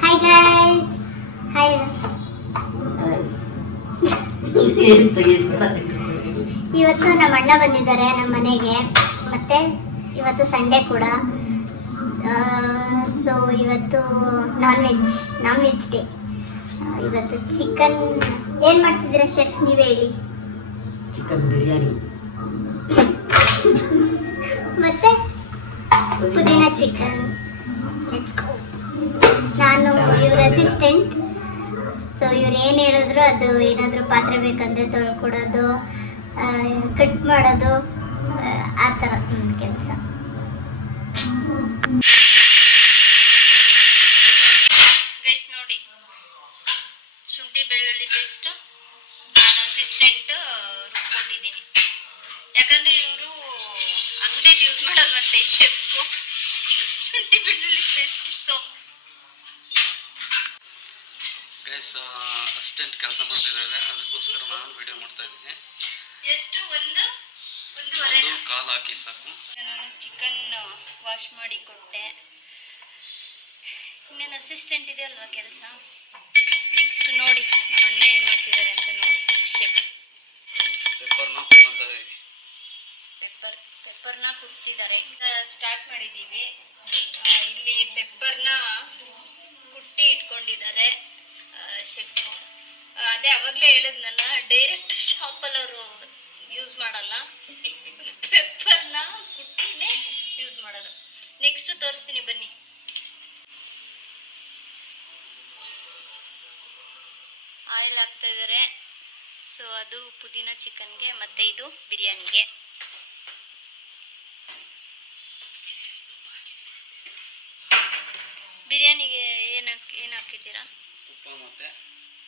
Hi guys. Hi. ಇವತ್ತು ನಮ್ಮ ಅಣ್ಣ ಬಂದಿದ್ದಾರೆ ನಮ್ಮ ಮನೆಗೆ, ಮತ್ತೆ ಇವತ್ತು ಸಂಡೇ ಕೂಡ. ಸೊ ಇವತ್ತು ನಾನ್ ವೆಜ್ ಡೇ. ಇವತ್ತು ಚಿಕನ್. ಏನು ಮಾಡ್ತಿದ್ದೀರಾ ಶೆಫ್, ನೀವೇ ಹೇಳಿ. ಚಿಕನ್ ಬಿರಿಯಾನಿ ಮತ್ತೆ ಪುದೀನ ಚಿಕನ್. Let's go. ನಾನು ಇವ್ರ ಅಸಿಸ್ಟೆಂಟ್. ಸೊ ಇವ್ರು ಏನು ಹೇಳಿದ್ರು ಅದು, ಏನಾದರೂ ಪಾತ್ರೆ ಬೇಕಂದರೆ ತೊಳ್ಕೊಡೋದು, ಕಟ್ ಮಾಡೋದು, ಆ ಥರ ಕೆಲಸ. ಗೈಸ್ ನೋಡಿ, ಶುಂಠಿ ಬೆಳ್ಳುಳ್ಳಿ ಪೇಸ್ಟ್ ನಾನು ಅಸಿಸ್ಟೆಂಟ್ ರುಬ್ಕೊಟ್ಟಿದ್ದೀನಿ. ಯಾಕಂದರೆ ಇವರು ಅಂಗಡಿದು ಯೂಸ್ ಮಾಡಲ್ವಂತೆ ಶೆಫು, ಶುಂಠಿ ಬೆಳ್ಳುಳ್ಳಿ ಪೇಸ್ಟ್. ಸೊ ಗೈಸ್ ಅಸಿಸ್ಟೆಂಟ್ ಕೆಲಸ ಮಾಡ್ತಿದ್ದಾರೆ, ಅದಕ್ಕೋಸ್ಕರ ನಾನು ವಿಡಿಯೋ ಮಾಡ್ತಾ ಇದ್ದೀನಿ. ಎಷ್ಟು ಒಂದೂವರೆ ಕಾಲು ಹಾಕಿ ಸಾಕು. ನಾನು ಚಿಕನ್ ವಾಶ್ ಮಾಡಿ ಕೊಟ್ಟೆ. ಇನ್ನೇನು ಅಸಿಸ್ಟೆಂಟ್ ಇದೆ ಅಲ್ವಾ ಕೆಲಸ. ನೆಕ್ಸ್ಟ್ ನೋಡಿ ನಮ್ಮ ಅಣ್ಣ ಏನು ಮಾಡ್ತಿದ್ದಾರೆ ಅಂತ ನೋಡಿ. ಶೆಫ್ ಪೆಪ್ಪರ್ನ ಕುಟ್ತಿದ್ದಾರೆ. ಸ್ಟಾರ್ಟ್ ಮಾಡಿದ್ದೀವಿ. ಇಲ್ಲಿ ಪೆಪ್ಪರ್ನ ಕುಟ್ಟಿ ಇಟ್ಕೊಂಡಿದ್ದಾರೆ ಶೆಫ್. ಅದೇ ಅವಾಗಲೇ ಹೇಳಿದ್ನಲ್ಲ, ಡೈರೆಕ್ಟ್ ಶಾಪಲ್ಲಿ ಅವರು ಯೂಸ್ ಮಾಡಲ್ಲ, ಪೆಪ್ಪರ್ನ ಕುಟ್ಟಿನೇ ಯೂಸ್ ಮಾಡೋದು. ನೆಕ್ಸ್ಟ್ ತೋರಿಸ್ತೀನಿ ಬನ್ನಿ. ಆಯಿಲ್ ಹಾಕ್ತಾ ಇದ್ದಾರೆ. ಸೊ ಅದು ಪುದೀನ ಚಿಕನ್ಗೆ, ಮತ್ತು ಇದು ಬಿರಿಯಾನಿಗೆ. ಬಿರಿಯಾನಿಗೆ ಏನು ಹಾಕಿದ್ದೀರಾ? ತುಪ್ಪ ಮತ್ತು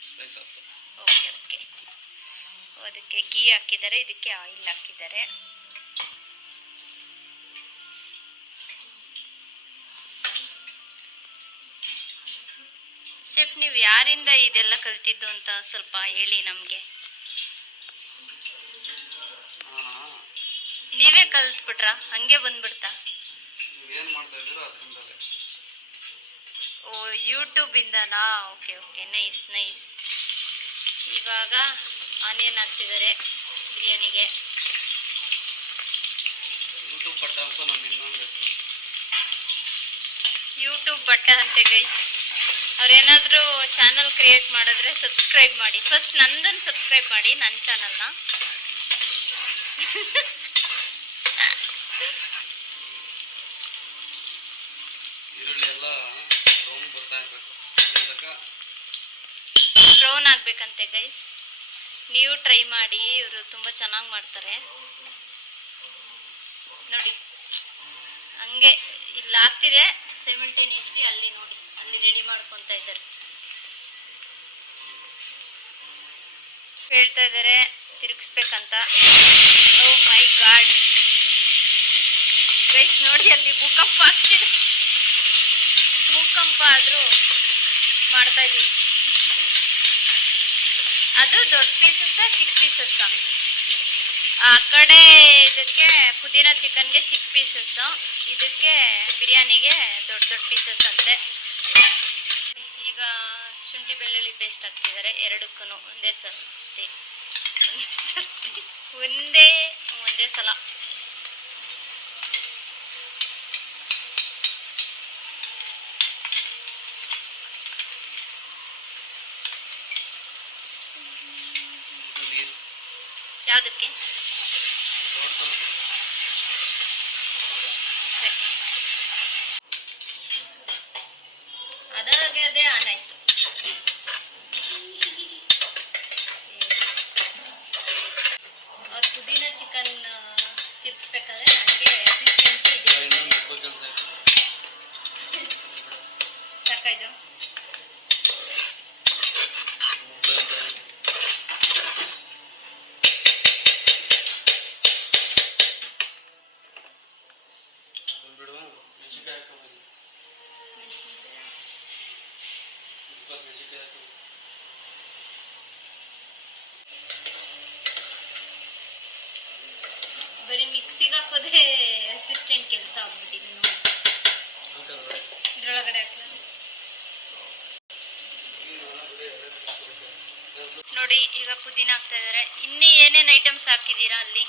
ಸ್ಪೈಸಸ್. ಓಕೆ. ಅದಕ್ಕೆ ಗೀ ಹಾಕಿದ್ದಾರೆ, ಇದಕ್ಕೆ ಆಯಿಲ್ ಹಾಕಿದ್ದಾರೆ. ಶೆಫ್, ನೀವು ಯಾರಿಂದ ಇದೆಲ್ಲ ಕಲ್ತಿದ್ದು ಅಂತ ಸ್ವಲ್ಪ ಹೇಳಿ ನಮಗೆ. ನೀವೇ ಕಲ್ತ್ಬಿಟ್ರಾ? ಹಂಗೆ ಬಂದ್ಬಿಡ್ತಾ? ಏನು ಮಾಡ್ತಾ ಇದ್ದೀರೋ ಅದರಿಂದಲೇ. ಓ, ಯೂಟ್ಯೂಬಿಂದನಾ? ಓಕೆ. ನೈಸ್. ಇವಾಗ ಆನಿಯನ್ ಹಾಕ್ತಿದ್ದಾರೆ ಬಿರಿಯಾನಿಗೆ. ಯೂಟ್ಯೂಬ್ ಬಟ್ಟ ಅಂತ ನಾನು ಇನ್ನೊಂದು ಹೆಸರು. ಯೂಟ್ಯೂಬ್ ಬಟ್ಟ ಅಂತೆ ಗೈಸ್. ಅವ್ರೇನಾದರೂ ಚಾನಲ್ ಕ್ರಿಯೇಟ್ ಮಾಡಿದ್ರೆ ಸಬ್ಸ್ಕ್ರೈಬ್ ಮಾಡಿ. ಫಸ್ಟ್ ನಂದನ್ನು ಸಬ್ಸ್ಕ್ರೈಬ್ ಮಾಡಿ, ನನ್ನ ಚಾನಲ್ನ. ಈರುಳ್ಳಿ ಎಲ್ಲ ಬ್ರೌನ್ ಬರ್ತಾ ಇರಬೇಕು, ಬ್ರೌನ್ ಆಗಬೇಕಂತೆ ಗೈಸ್. ನೀವು ಟ್ರೈ ಮಾಡಿ, ಇವರು ತುಂಬ ಚೆನ್ನಾಗಿ ಮಾಡ್ತಾರೆ ನೋಡಿ. ಹಂಗೆ ಇಲ್ಲಿ ಆಗ್ತಿದೆ ಸೈಮಲ್ಟೇನಿಯಸ್ಲಿ. ಅಲ್ಲಿ ನೋಡಿ, ಅಲ್ಲಿ ರೆಡಿ ಮಾಡ್ಕೊತಾ ಇದ್ದಾರೆ. ಹೇಳ್ತಾ ಇದ್ದಾರೆ ತಿರುಗಿಸ್ಬೇಕಂತ. ಓ ಮೈ ಗಾಡ್ ಗೈಸ್, ನೋಡಿ ಅಲ್ಲಿ ಭೂಕಂಪ ಆಗ್ತಿದೆ. ಭೂಕಂಪ ಆದರೂ ಮಾಡ್ತಾ ಇದ್ದೀವಿ. ಅದು ದೊಡ್ಡ ಪೀಸಸ್ಸಾ ಚಿಕ್ಕ ಪೀಸಸ್ಸಾ? ಆ ಕಡೆ ಇದಕ್ಕೆ ಪುದೀನ ಚಿಕನ್ಗೆ ಚಿಕ್ಕ ಪೀಸಸ್ಸು, ಇದಕ್ಕೆ ಬಿರಿಯಾನಿಗೆ ದೊಡ್ಡ ಪೀಸಸ್ ಅಂತೆ. ಈಗ ಶುಂಠಿ ಬೆಳ್ಳುಳ್ಳಿ ಪೇಸ್ಟ್ ಹಾಕ್ತಿದ್ದಾರೆ ಎರಡಕ್ಕೂ ಒಂದೇ ಸಲ. ಯಾವುದಕ್ಕೆ? ಅದೇ ಆನ್ ಆಯ್ತು. ಅವ್ರು ಪುದೀನ ಚಿಕನ್ ತಿರ್ಗಿಸ್ಬೇಕಾದ್ರೆ ನನಗೆ ಅಸಿಸ್ಟೆಂಟ್ ಸಾಕಾಯ್ತು. ಬರೀ ಮಿಕ್ಸಿಗೆ ಹಾಕೋದೇ ಅಸಿಸ್ಟೆಂಟ್ ಕೆಲಸ ಆಗ್ಬಿಟ್ಟಿದೆ ನೋಡಿ. ಪುದೀನ ಹಾಕ್ತಾ ಇದ್ದಾರೆ. ಇನ್ನೂ ಏನೇನು ಐಟಮ್ಸ್ ಹಾಕಿದ್ದೀರಾ ಅಲ್ಲಿ?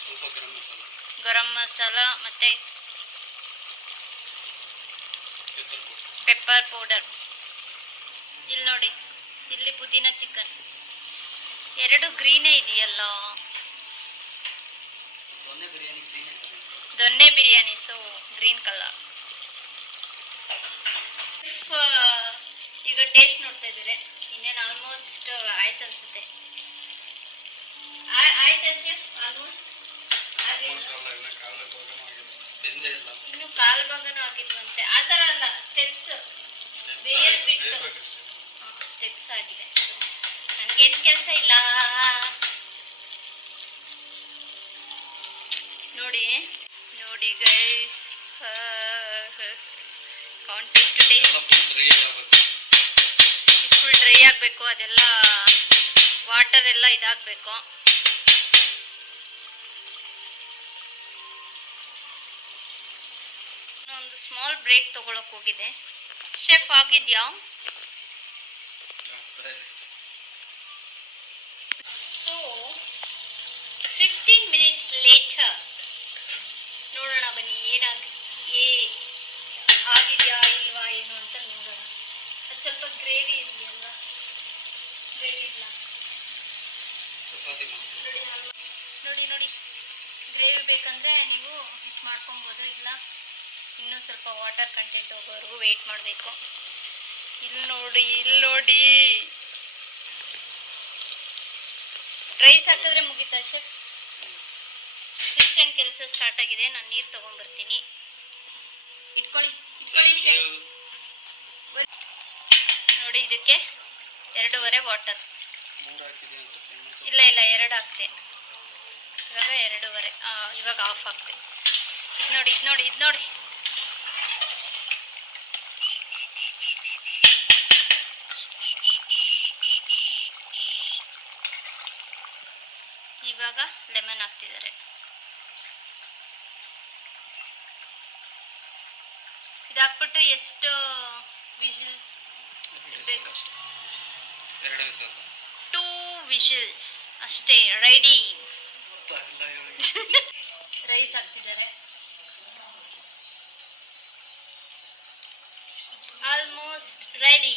ಸ್ವಲ್ಪ ಗರಂ ಮಸಾಲ ಮತ್ತು ಪೆಪ್ಪರ್ ಪೌಡರ್. ಇಲ್ಲಿ ನೋಡಿ, ಇಲ್ಲಿ ಪುದೀನ ಚಿಕನ್ ಎರಡು ಗ್ರೀನೇ ಇದೆಯಲ್ಲ, ದೊನ್ನೆ ಬಿರಿಯಾನಿ, ಸೊ ಗ್ರೀನ್ ಕಲರ್. ಈಗ ಟೇಸ್ಟ್ ನೋಡ್ತಾ ಇದ್ದಾರೆ. ಇನ್ನೇನು ಆಲ್ಮೋಸ್ಟ್ ಆಯ್ತು ಅನ್ಸುತ್ತೆ. ಆಯ್ತಾ ಶೆಫ್? ಆಲ್ಮೋಸ್ಟ್ ಇನ್ನು ಕಾಲು ಭಾಗನೂ ಆಗಿಲ್ವಂತೆ. ಆ ಥರ ಅಲ್ಲ, ಸ್ಟೆಪ್ಸ್ ಬಿಟ್ಟು ಸ್ಟೆಪ್ಸ್ ಆಗಿದೆ. ನನಗೇನು ಕೆಲಸ ಇಲ್ಲ. ನೋಡಿ ನೋಡಿ ಗೈಸ್, ಫುಲ್ ಡ್ರೈ ಆಗಬೇಕು. ಅದೆಲ್ಲ ವಾಟರ್ ಎಲ್ಲ ಇದಾಗಬೇಕು. ಒಂದು ಸ್ಮಾಲ್ ಬ್ರೇಕ್ ತಗೊಳಕ್ ಹೋಗಿದೆ. ಶೆಫ್ ಆಗಿದ್ಯಾ? ಸೊ 15 minutes ಲೇಟರ್ ನೋಡೋಣ ಬನ್ನಿ ಆಗಿದೆಯಾ ಇಲ್ವಾ ಏನು ಅಂತ ನೋಡೋಣ. ಅದು ಸ್ವಲ್ಪ ಗ್ರೇವಿ ಇದೆಯಲ್ಲ, ಗ್ರೇವಿ ಇಲ್ಲ ನೋಡಿ ನೋಡಿ. ಗ್ರೇವಿ ಬೇಕಂದ್ರೆ ನೀವು ಇಷ್ಟು ಮಾಡ್ಕೊಬೋದು, ಇಲ್ಲ ಇನ್ನೂ ಸ್ವಲ್ಪ ವಾಟರ್ ಕಂಟೆಂಟ್ ಹೋಗೋವರೆಗೂ ವೆಯ್ಟ್ ಮಾಡಬೇಕು. ಇಲ್ಲಿ ನೋಡಿ ರೈಸ್ ಹಾಕಿದ್ರೆ ಮುಗಿತಾ ಶೆಫ್? ಅಸಿಸ್ಟೆಂಟ್ ಕೆಲಸ ಸ್ಟಾರ್ಟ್ ಆಗಿದೆ. ನಾನು ನೀರು ತೊಗೊಂಡ್ಬರ್ತೀನಿ. ಇಟ್ಕೊಳ್ಳಿ ಶೆಫ್. ನೋಡಿ, ಇದಕ್ಕೆ 2.5 ವಾಟರ್. ಇಲ್ಲ 2 ಹಾಕ್ತೆ. ಇವಾಗ 2.5. ಇವಾಗ ಆಫ್ ಹಾಕ್ತೆ. ಇದು ನೋಡಿ. ಇವಾಗ ಲೆಮನ್ ಹಾಕ್ತಿದ್ದಾರೆ. ಇದಾಕ್ಬಿಟ್ಟು ಎಷ್ಟು ವಿಷಲ್ ಬೇಕು? 2 ವಿಷಲ್ಸ್ ಅಷ್ಟೇ. ರೆಡಿ. ರೈಸ್ ಹಾಕ್ತಿದ್ದಾರೆ. Almost ready.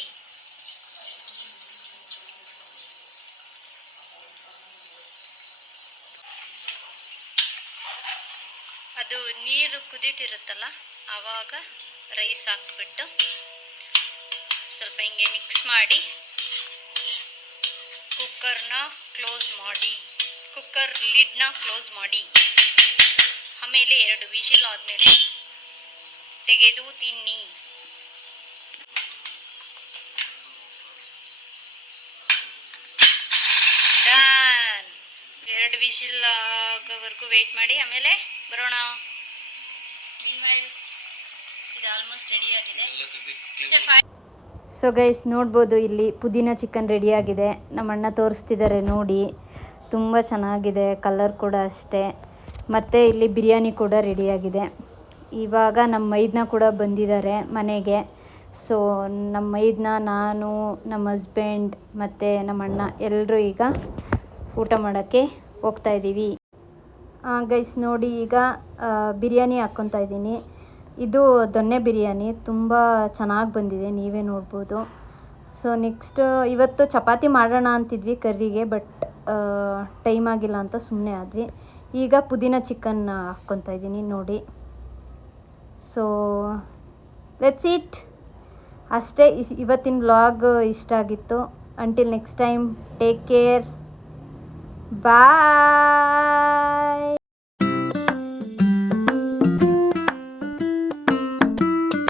ಅದು ನೀರು ಕುದೀತಿರುತ್ತಲ್ಲ, ಆವಾಗ ರೈಸ್ ಹಾಕ್ಬಿಟ್ಟು ಸ್ವಲ್ಪ ಹಿಂಗೆ ಮಿಕ್ಸ್ ಮಾಡಿ ಕುಕ್ಕರ್ ಲಿಡ್ನ ಕ್ಲೋಸ್ ಮಾಡಿ ಆಮೇಲೆ 2 ವಿಷಲ್ ಆದಮೇಲೆ ತೆಗೆದು ತಿನ್ನಿ. ಡನ್. 2 ವಿಷಲ್ ಆಗೋವರೆಗೂ ವೆಯ್ಟ್ ಮಾಡಿ, ಆಮೇಲೆ ಬರೋಣ. ಇದು ಆಲ್ಮೋಸ್ಟ್ ರೆಡಿ ಆಗಿದೆ. ಸೊ ಗೈಸ್, ನೋಡ್ಬೋದು ಇಲ್ಲಿ ಪುದೀನ ಚಿಕನ್ ರೆಡಿಯಾಗಿದೆ. ನಮ್ಮ ಅಣ್ಣ ತೋರಿಸ್ತಿದ್ದಾರೆ ನೋಡಿ, ತುಂಬ ಚೆನ್ನಾಗಿದೆ. ಕಲರ್ ಕೂಡ ಅಷ್ಟೇ. ಮತ್ತು ಇಲ್ಲಿ ಬಿರಿಯಾನಿ ಕೂಡ ರೆಡಿಯಾಗಿದೆ. ಇವಾಗ ನಮ್ಮ ಮೈದ್ನ ಕೂಡ ಬಂದಿದ್ದಾರೆ ಮನೆಗೆ. ಸೊ ನಮ್ಮ ಮೈದ್ನ, ನಾನು, ನಮ್ಮ ಹಸ್ಬೆಂಡ್ ಮತ್ತು ನಮ್ಮ ಅಣ್ಣ ಎಲ್ಲರೂ ಈಗ ಊಟ ಮಾಡೋಕ್ಕೆ ಹೋಗ್ತಾ ಇದ್ದೀವಿ. ಗೈಸ್ ನೋಡಿ, ಈಗ ಬಿರಿಯಾನಿ ಹಾಕ್ಕೊತಾ ಇದ್ದೀನಿ. ಇದು ದೊನ್ನೆ ಬಿರಿಯಾನಿ, ತುಂಬ ಚೆನ್ನಾಗಿ ಬಂದಿದೆ, ನೀವೇ ನೋಡ್ಬೋದು. ಸೊ ನೆಕ್ಸ್ಟ್ ಇವತ್ತು ಚಪಾತಿ ಮಾಡೋಣ ಅಂತಿದ್ವಿ ಕರ್ರಿಗೆ, ಬಟ್ ಟೈಮ್ ಆಗಿಲ್ಲ ಅಂತ ಸುಮ್ಮನೆ ಆದ್ವಿ. ಈಗ ಪುದೀನ ಚಿಕನ್ ಹಾಕ್ಕೊತಾ ಇದ್ದೀನಿ ನೋಡಿ. So let's eat. ಅಷ್ಟೇ. ಇವತ್ತಿನ ವ್ಲಾಗ್ ಇಷ್ಟ ಆಗಿತ್ತು. Until next time, take care, ಬಾಯ್.